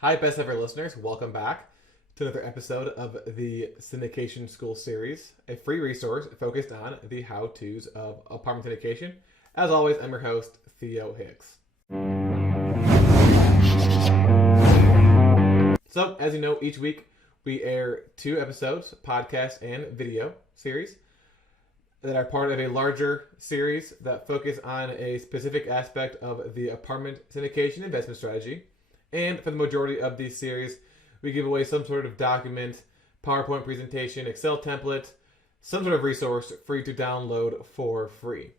Hi, best ever listeners. Welcome back to another episode of the Syndication School series, a free resource focused on the how-tos of apartment syndication. As always, I'm your host, Theo Hicks. So, as you know, each week we air 2 episodes, podcast and video series, that are part of a larger series that focus on a specific aspect of the apartment syndication investment strategy. And for the majority of these series, we give away some sort of document, PowerPoint presentation, Excel template, some sort of resource for you to download for free.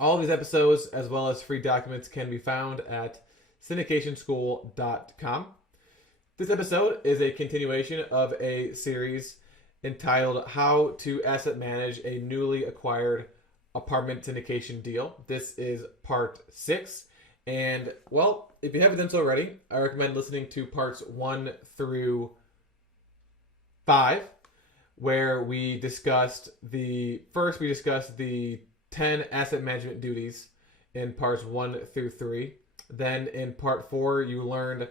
All of these episodes, as well as free documents, can be found at syndicationschool.com. This episode is a continuation of a series entitled How to Asset Manage a Newly Acquired Apartment Syndication Deal. This is part 6. And, well, if you haven't done so already, I recommend listening to parts 1 through 5, where we discussed the 10 asset management duties in parts 1 through 3. Then in part 4, you learned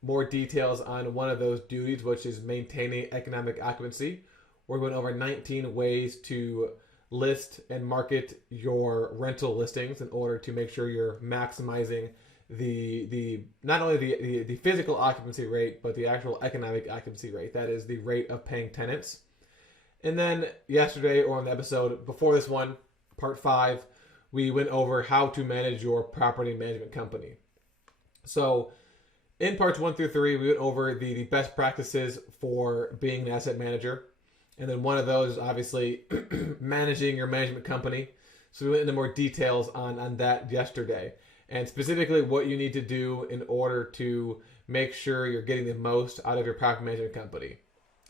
more details on one of those duties, which is maintaining economic occupancy. We went over 19 ways to list and market your rental listings in order to make sure you're maximizing the not only the physical occupancy rate, but the actual economic occupancy rate. That is the rate of paying tenants. And then yesterday, or on the episode before this one, part 5, we went over how to manage your property management company. So in parts 1 through 3, we went over the best practices for being an asset manager. And then one of those is obviously managing your management company. So we went into more details on that yesterday. And specifically what you need to do in order to make sure you're getting the most out of your property management company.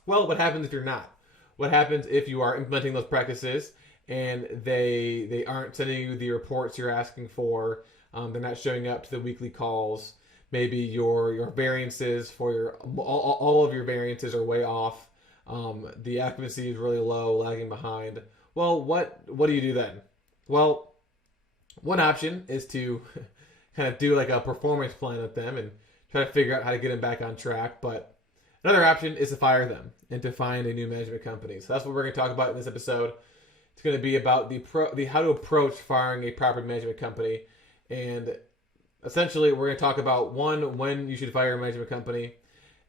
Well, what happens if you're not? What happens if you are implementing those practices and they aren't sending you the reports you're asking for? They're not showing up to the weekly calls. Maybe your variances for all of your variances are way off. The occupancy is really low, lagging behind. Well, what do you do then? Well, one option is to kind of do like a performance plan with them and try to figure out how to get them back on track. But another option is to fire them and to find a new management company. So that's what we're going to talk about in this episode. It's going to be about the how to approach firing a property management company. And essentially, we're going to talk about 1, when you should fire a management company.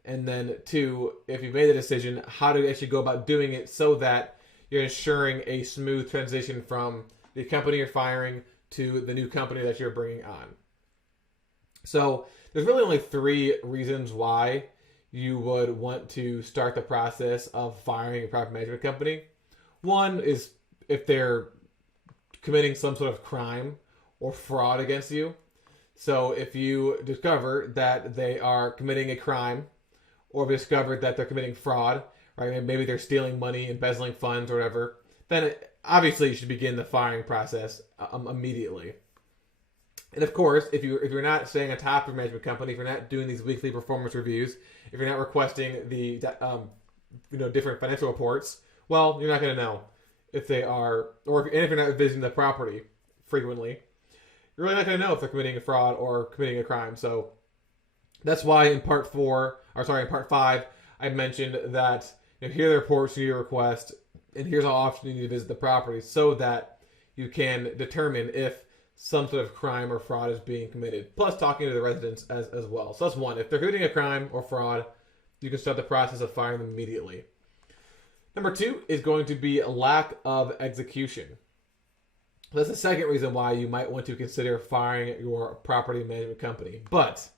And then 2, if you've made the decision, how to actually go about doing it so that you're ensuring a smooth transition from the company you're firing to the new company that you're bringing on. So there's really only 3 reasons why you would want to start the process of firing a property management company. One is if they're committing some sort of crime or fraud against you. So if you discover that they are committing a crime, or discovered that they're committing fraud, right? Maybe they're stealing money, embezzling funds, or whatever, then obviously you should begin the firing process immediately. And of course, if you're not staying on top of your management company, if you're not doing these weekly performance reviews, if you're not requesting the different financial reports, well, you're not going to know if they are, if you're not visiting the property frequently, you're really not going to know if they're committing a fraud or committing a crime. So that's why in part 5, I mentioned that here are the reports you request, and here's how often you need to visit the property so that you can determine if some sort of crime or fraud is being committed. Plus talking to the residents as well. So that's 1. If they're committing a crime or fraud, you can start the process of firing them immediately. Number 2 is going to be a lack of execution. That's the second reason why you might want to consider firing your property management company. But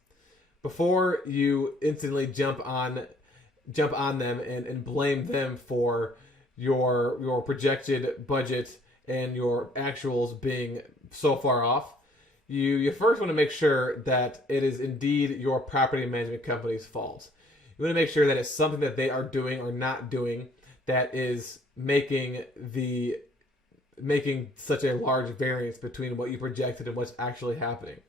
before you instantly jump on them and blame them for your projected budget and your actuals being so far off, you first want to make sure that it is indeed your property management company's fault. You want to make sure that it's something that they are doing or not doing that is making such a large variance between what you projected and what's actually happening.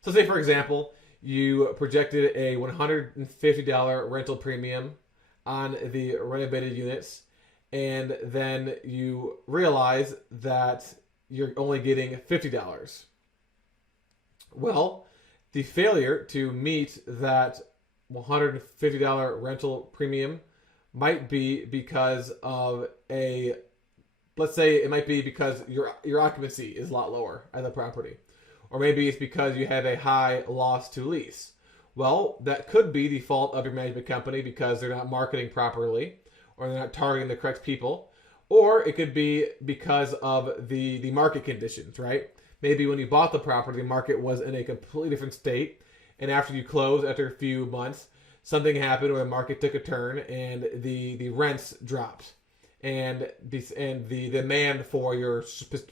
So say, for example, you projected a $150 rental premium on the renovated units, and then you realize that you're only getting $50. Well, the failure to meet that $150 rental premium might be because of let's say it might be because your occupancy is a lot lower at the property. Or maybe it's because you have a high loss to lease. Well, that could be the fault of your management company because they're not marketing properly or they're not targeting the correct people. Or it could be because of the market conditions, right? Maybe when you bought the property, the market was in a completely different state. And after you closed, after a few months, something happened where the market took a turn and the rents dropped. And the demand for your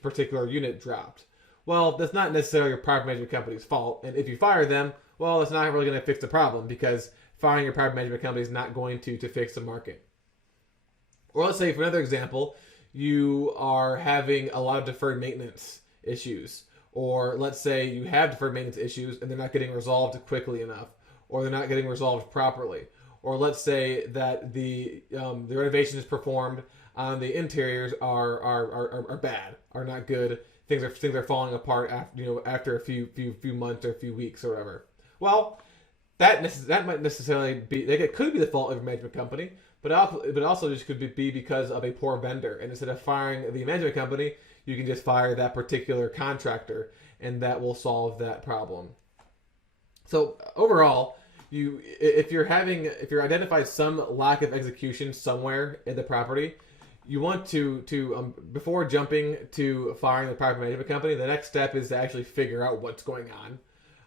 particular unit dropped. Well, that's not necessarily your property management company's fault. And if you fire them, well, it's not really going to fix the problem because firing your property management company is not going to fix the market. Or let's say, for another example, you are having a lot of deferred maintenance issues. Or let's say you have deferred maintenance issues and they're not getting resolved quickly enough. Or they're not getting resolved properly. Or let's say that the renovations performed on the interiors are bad, are not good. Things are falling apart after a few months or a few weeks or whatever. Well, that might necessarily be it could be the fault of your management company, but also just could be because of a poor vendor. And instead of firing the management company, you can just fire that particular contractor, and that will solve that problem. So overall, if you're identified some lack of execution somewhere in the property, you want to before jumping to firing the property management company, the next step is to actually figure out what's going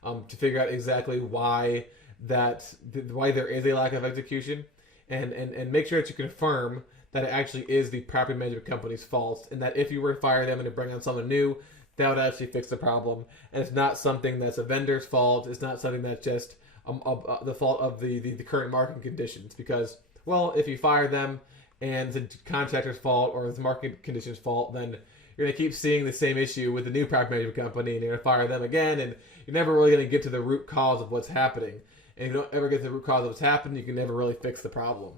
on, to figure out exactly why there is a lack of execution, and make sure that you confirm that it actually is the property management company's fault, and that if you were to fire them and to bring on someone new, that would actually fix the problem. And it's not something that's a vendor's fault. It's not something that's just the fault of the current market conditions. Because, well, if you fire them and the contractor's fault or the market conditions fault, then you're going to keep seeing the same issue with the new property management company, and you're going to fire them again, and you're never really going to get to the root cause of what's happening. And if you don't ever get to the root cause of what's happening, you can never really fix the problem.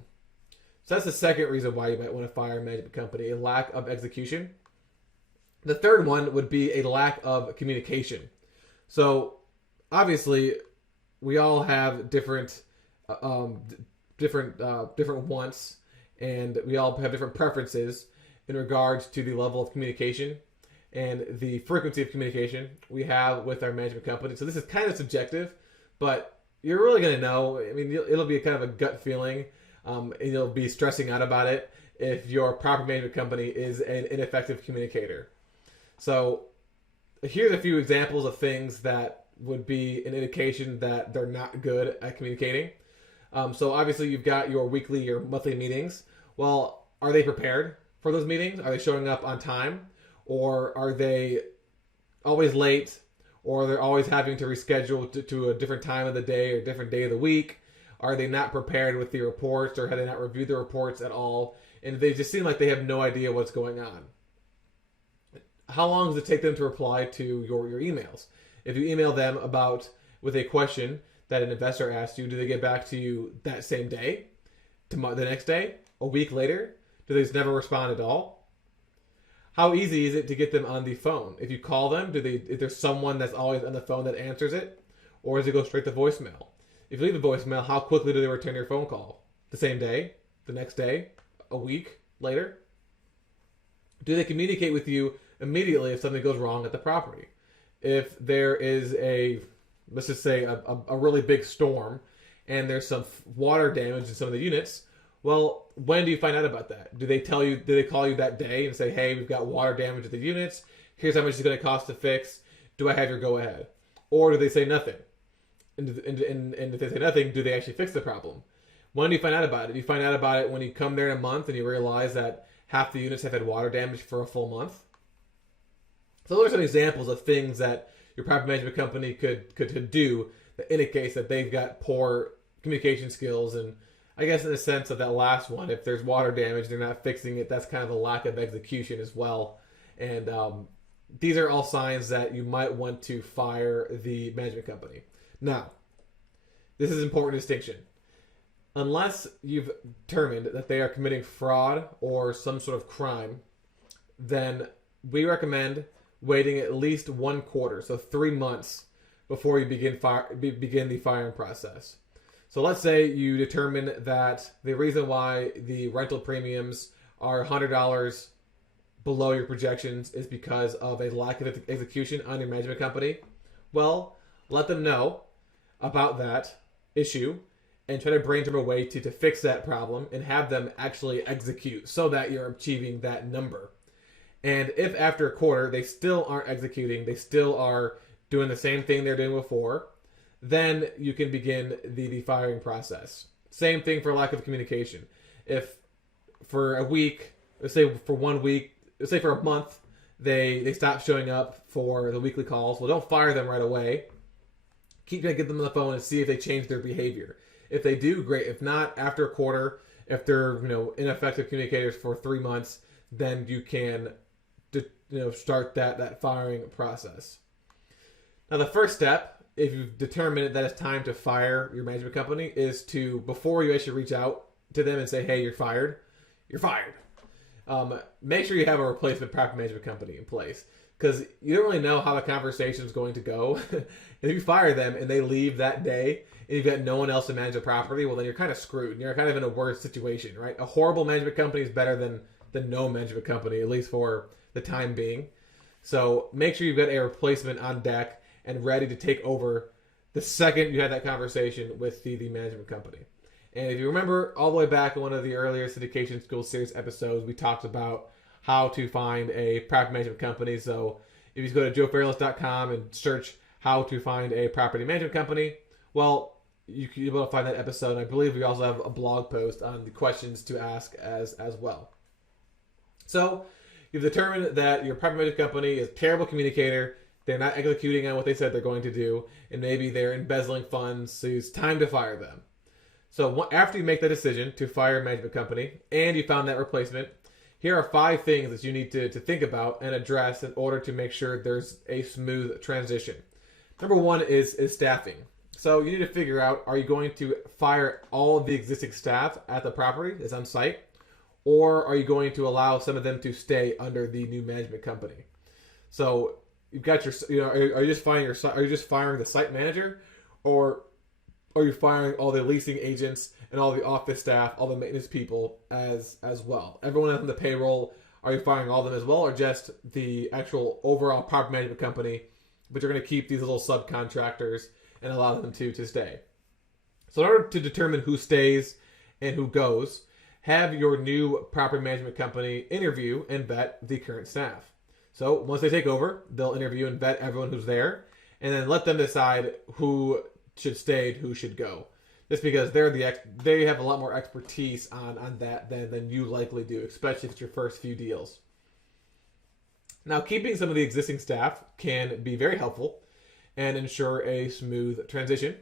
So that's the second reason why you might want to fire a management company, a lack of execution. The third one would be a lack of communication. So obviously, we all have different wants, and we all have different preferences in regards to the level of communication and the frequency of communication we have with our management company. So this is kind of subjective, but you're really going to know. I mean, it'll be kind of a gut feeling, and you'll be stressing out about it if your property management company is an ineffective communicator. So here's a few examples of things that would be an indication that they're not good at communicating. So obviously you've got your weekly or monthly meetings. Well, are they prepared for those meetings? Are they showing up on time? Or are they always late? Or they're always having to reschedule to a different time of the day or a different day of the week? Are they not prepared with the reports, or have they not reviewed the reports at all? And they just seem like they have no idea what's going on. How long does it take them to reply to your emails? If you email them with a question that an investor asked you, do they get back to you that same day, the next day, a week later? Do they just never respond at all? How easy is it to get them on the phone? If you call them, is there someone that's always on the phone that answers it? Or does it go straight to voicemail? If you leave a voicemail, how quickly do they return your phone call? The same day? The next day? A week later? Do they communicate with you immediately if something goes wrong at the property? If there is let's just say a really big storm and there's some water damage in some of the units, well, when do you find out about that? Do they call you that day and say, hey, we've got water damage at the units, here's how much it's going to cost to fix, do I have your go ahead? Or do they say nothing? And if they say nothing, do they actually fix the problem? When do you find out about it? Do you find out about it when you come there in a month and you realize that half the units have had water damage for a full month? So those are some examples of things that your property management company could do that indicates that they've got poor communication skills. And I guess in the sense of that last one, if there's water damage, they're not fixing it, that's kind of a lack of execution as well. And these are all signs that you might want to fire the management company. Now, this is an important distinction. Unless you've determined that they are committing fraud or some sort of crime, then we recommend waiting at least 1 quarter, so 3 months, before you begin the firing process. So let's say you determine that the reason why the rental premiums are $100 below your projections is because of a lack of execution on your management company. Well, let them know about that issue and try to brainstorm a way to fix that problem and have them actually execute so that you're achieving that number. And if after a quarter they still aren't executing, they still are doing the same thing they're doing before, then you can begin the firing process. Same thing for lack of communication. If for a week, let's say for 1 week, let's say for a month, they stop showing up for the weekly calls, well, don't fire them right away. Keep trying to get them on the phone and see if they change their behavior. If they do, great. If not, after a quarter, if they're ineffective communicators for 3 months, then you can start that firing process. Now, the first step, if you've determined that it's time to fire your management company, is to, before you actually reach out to them and say, hey, you're fired, make sure you have a replacement property management company in place, because you don't really know how the conversation is going to go. And if you fire them and they leave that day and you've got no one else to manage the property, well, then you're kind of screwed. You're kind of in a worse situation, right? A horrible management company is better than no management company, at least for the time being. So make sure you've got a replacement on deck and ready to take over the second you had that conversation with the management company. And if you remember all the way back in one of the earlier Syndication School Series episodes, we talked about how to find a property management company. So if you go to joefairless.com and search how to find a property management company, well, you can be able to find that episode. And I believe we also have a blog post on the questions to ask as well. So you've determined that your property management company is a terrible communicator. They're not executing on what they said they're going to do, and maybe they're embezzling funds, so it's time to fire them. So after you make the decision to fire a management company and you found that replacement, here are 5 things that you need to think about and address in order to make sure there's a smooth transition. Number 1 is staffing. So you need to figure out, are you going to fire all of the existing staff at the property that's on site, or are you going to allow some of them to stay under the new management company? So you've got your, are you just firing the site manager, or are you firing all the leasing agents and all the office staff, all the maintenance people as well? Everyone on the payroll, are you firing all of them as well, or just the actual overall property management company, but you're going to keep these little subcontractors and allow them to stay? So in order to determine who stays and who goes, have your new property management company interview and vet the current staff. So once they take over, they'll interview and vet everyone who's there, and then let them decide who should stay and who should go. Just because they have a lot more expertise on that than you likely do, especially if it's your first few deals. Now, keeping some of the existing staff can be very helpful and ensure a smooth transition,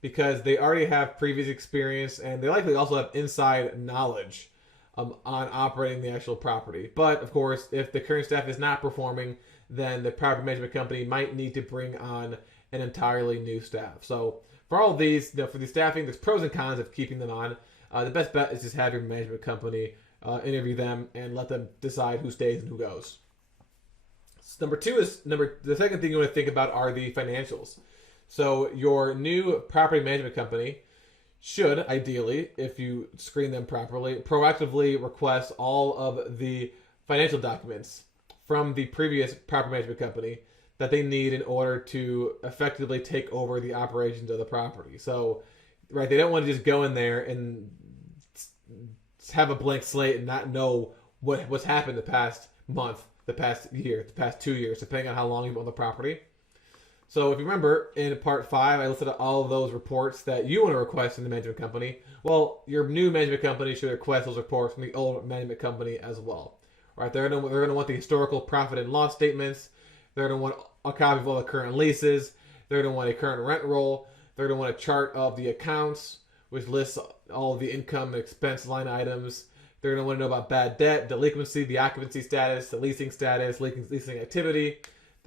because they already have previous experience and they likely also have inside knowledge on operating the actual property. But of course, if the current staff is not performing, then the property management company might need to bring on an entirely new staff. So for all of these, for the staffing, there's pros and cons of keeping them on. The best bet is just have your management company interview them and let them decide who stays and who goes. So the second thing you want to think about are the financials. So your new property management company should, ideally, if you screen them properly, proactively request all of the financial documents from the previous property management company that they need in order to effectively take over the operations of the property. So, right, they don't want to just go in there and have a blank slate and not know what's happened the past month, the past year, the past 2 years, depending on how long you've owned the property. So if you remember, in part 5, I listed all of those reports that you want to request from the management company. Well, your new management company should request those reports from the old management company as well. Right? They're going to want the historical profit and loss statements. They're going to want a copy of all the current leases. They're going to want a current rent roll. They're going to want a chart of the accounts, which lists all of the income and expense line items. They're going to want to know about bad debt, delinquency, the occupancy status, the leasing status, leasing activity.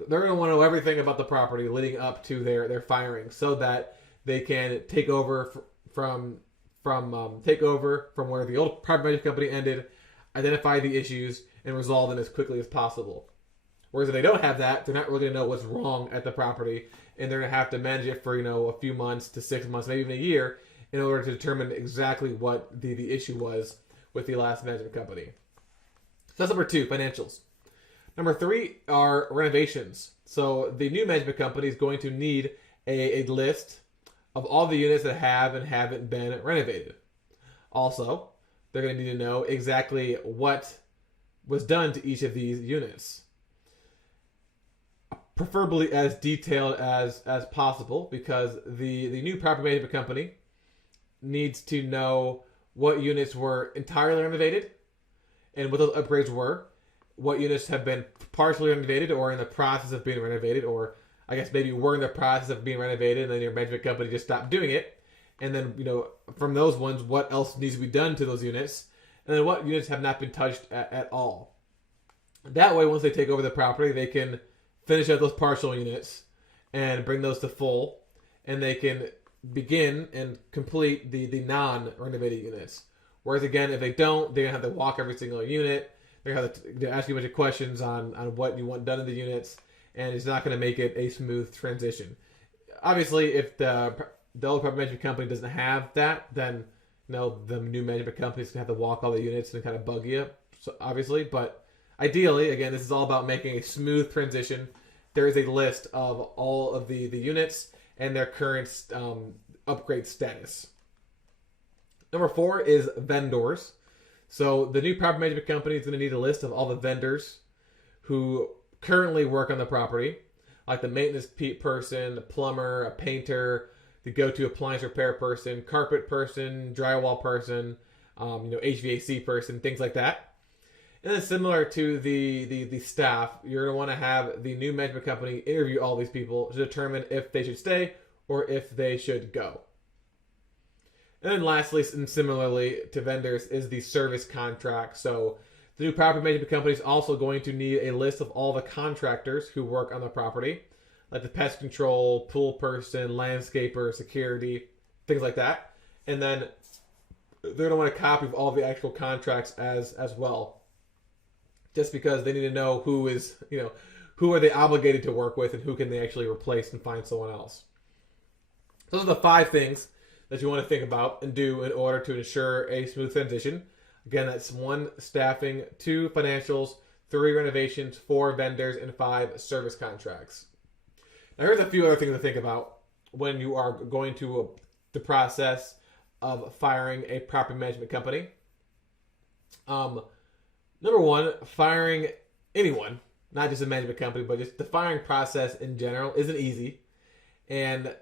They're going to want to know everything about the property leading up to their firing, so that they can take over from where the old property management company ended, identify the issues, and resolve them as quickly as possible. Whereas if they don't have that, they're not really going to know what's wrong at the property, and they're going to have to manage it for a few months to 6 months, maybe even a year, in order to determine exactly what the issue was with the last management company. So that's number 2, financials. Number 3 are renovations. So the new management company is going to need a list of all the units that have and haven't been renovated. Also, they're going to need to know exactly what was done to each of these units. Preferably as detailed as possible, because the new property management company needs to know what units were entirely renovated and what those upgrades were, what units have been partially renovated or in the process of being renovated, or I guess maybe were in the process of being renovated and then your management company just stopped doing it. And then, from those ones, what else needs to be done to those units, and then what units have not been touched at all. That way, once they take over the property, they can finish out those partial units and bring those to full, and they can begin and complete the non-renovated units. Whereas again, if they don't, they're going to have to walk every single unit. They're going to have to ask you a bunch of questions on what you want done in the units, and it's not going to make it a smooth transition. Obviously, if the old property management company doesn't have that, then the new management company is going to have to walk all the units and kind of bug you, so obviously. But ideally, again, this is all about making a smooth transition. There is a list of all of the units and their current upgrade status. Number 4 is vendors. So the new property management company is going to need a list of all the vendors who currently work on the property, like the maintenance person, the plumber, a painter, the go-to appliance repair person, carpet person, drywall person, HVAC person, things like that. And then similar to the staff, you're going to want to have the new management company interview all these people to determine if they should stay or if they should go. And then lastly, and similarly to vendors, is the service contract. So the new property management company is also going to need a list of all the contractors who work on the property, like the pest control, pool person, landscaper, security, things like that. And then they're going to want a copy of all the actual contracts as well, just because they need to know who are they obligated to work with and who can they actually replace and find someone else. Those are the 5 things that you want to think about and do in order to ensure a smooth transition. Again, that's 1, staffing, 2, financials, 3, renovations, 4, vendors, and 5, service contracts. Now, here's a few other things to think about when you are going to the process of firing a property management company. Number 1, firing anyone, not just a management company, but just the firing process in general isn't easy. And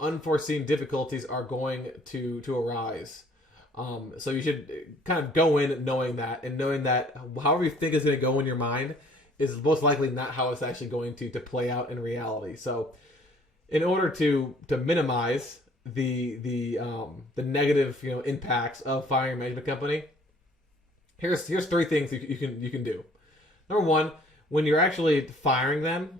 unforeseen difficulties are going to arise. So you should kind of go in knowing that, and knowing that however you think is going to go in your mind is most likely not how it's actually going to play out in reality. So in order to minimize the negative impacts of firing a management company, here's 3 things you can do. Number 1, when you're actually firing them,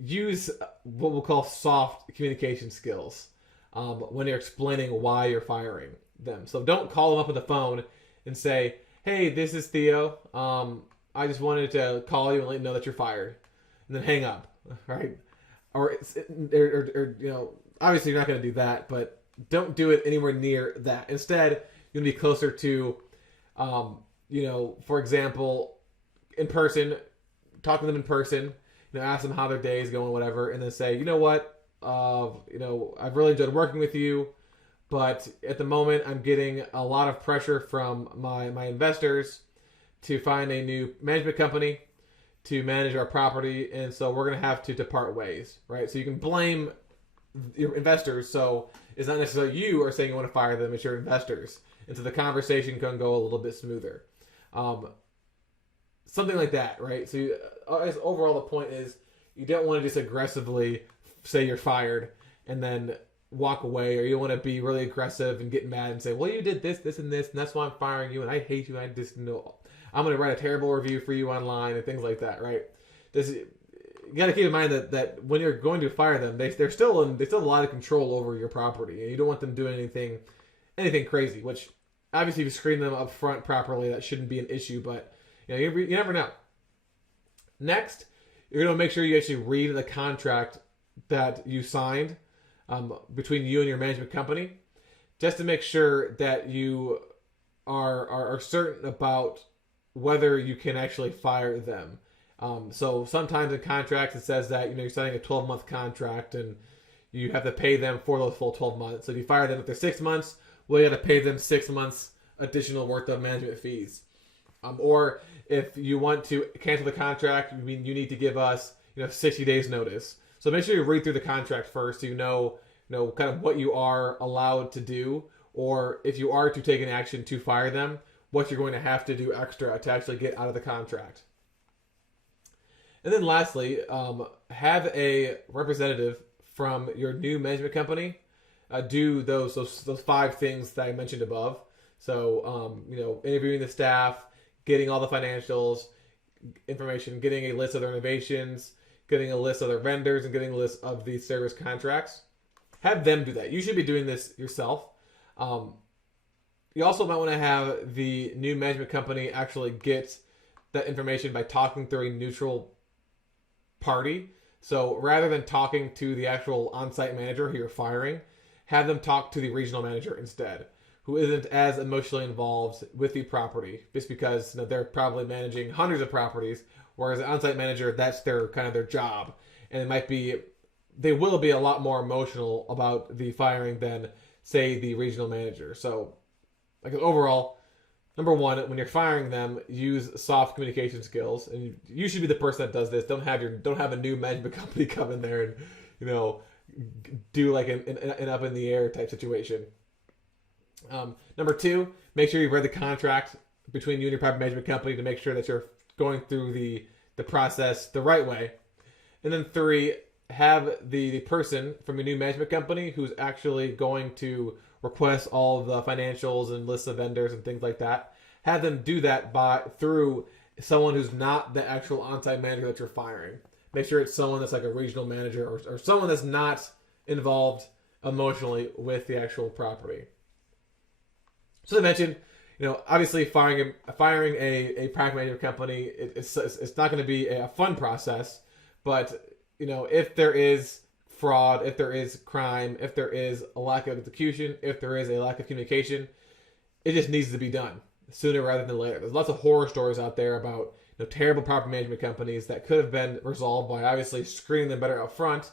use what we'll call soft communication skills when you're explaining why you're firing them. So don't call them up on the phone and say, "Hey, this is Theo. I just wanted to call you and let you know that you're fired," and then hang up, right? Or obviously you're not going to do that, but don't do it anywhere near that. Instead, you'll be closer to, for example, in person, talk to them in person. Ask them how their day is going, whatever, and then say, "You know what? I've really enjoyed working with you, but at the moment I'm getting a lot of pressure from my investors to find a new management company to manage our property, and so we're going to have to part ways," right? So you can blame your investors. So it's not necessarily you are saying you want to fire them; it's your investors, and so the conversation can go a little bit smoother. Something like that, right? So overall, the point is you don't want to just aggressively say you're fired and then walk away, or you want to be really aggressive and get mad and say, "Well, you did this, and this, and that's why I'm firing you, and I hate you, and I'm going to write a terrible review for you online," and things like that, right? You got to keep in mind that when you're going to fire them, they still have a lot of control over your property, and you don't want them doing anything crazy. Which obviously, if you screen them up front properly, that shouldn't be an issue, but you never know. Next, you're going to make sure you actually read the contract that you signed between you and your management company just to make sure that you are certain about whether you can actually fire them. So sometimes in contracts it says that you're signing a 12-month contract and you have to pay them for those full 12 months. So if you fire them after 6 months, well, you got to pay them 6 months additional worth of management fees. Or if you want to cancel the contract, you need to give us 60 days notice. So make sure you read through the contract first so you know kind of what you are allowed to do, or if you are to take an action to fire them, what you're going to have to do extra to actually get out of the contract. And then lastly, have a representative from your new management company do those 5 things that I mentioned above. So, interviewing the staff, getting all the financials, information, getting a list of their renovations, getting a list of their vendors, and getting a list of the service contracts. Have them do that. You should be doing this yourself. You also might want to have the new management company actually get that information by talking through a neutral party. So rather than talking to the actual on-site manager who you're firing, have them talk to the regional manager instead, who isn't as emotionally involved with the property, just because they're probably managing hundreds of properties, whereas an on-site manager, that's their job, and they will be a lot more emotional about the firing than, say, the regional manager. So, overall, number one, when you're firing them, use soft communication skills, and you should be the person that does this. Don't have a new management company come in there and do like an up in the air type situation. Number two, make sure you read the contract between you and your property management company to make sure that you're going through the process the right way. And then 3, have the person from your new management company who's actually going to request all the financials and lists of vendors and things like that, have them do that through someone who's not the actual on-site manager that you're firing. Make sure it's someone that's like a regional manager or someone that's not involved emotionally with the actual property. So I mentioned, obviously firing a property management company, it's not going to be a fun process, but if there is fraud, if there is crime, if there is a lack of execution, if there is a lack of communication, it just needs to be done sooner rather than later. There's lots of horror stories out there about terrible property management companies that could have been resolved by obviously screening them better up front,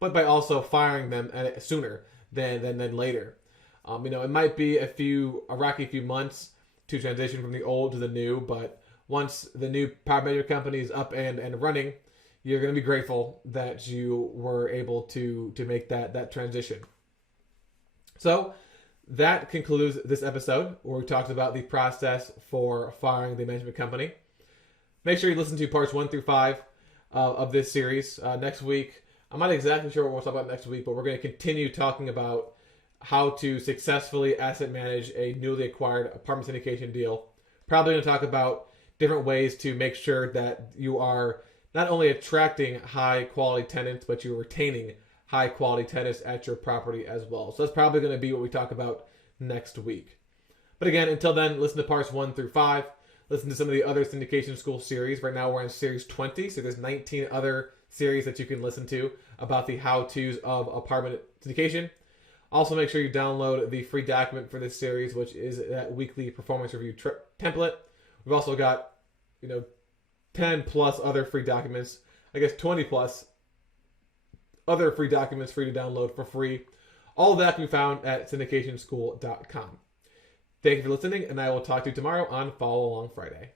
but by also firing them sooner than later. It might be a rocky few months to transition from the old to the new, but once the new property management company is up and running, you're going to be grateful that you were able to make that transition. So that concludes this episode where we talked about the process for firing the management company. Make sure you listen to parts 1 through 5 of this series. Next week, I'm not exactly sure what we'll talk about next week, but we're going to continue talking about how to successfully asset manage a newly acquired apartment syndication deal. Probably going to talk about different ways to make sure that you are not only attracting high quality tenants, but you're retaining high quality tenants at your property as well. So that's probably going to be what we talk about next week. But again, until then, listen to parts 1 through 5. Listen to some of the other syndication school series. Right now we're on series 20, so there's 19 other series that you can listen to about the how-tos of apartment syndication. Also, make sure you download the free document for this series, which is that weekly performance review template. We've also got, 10 plus other free documents, 20 plus other free documents for you to download for free. All of that can be found at syndicationschool.com. Thank you for listening, and I will talk to you tomorrow on Follow Along Friday.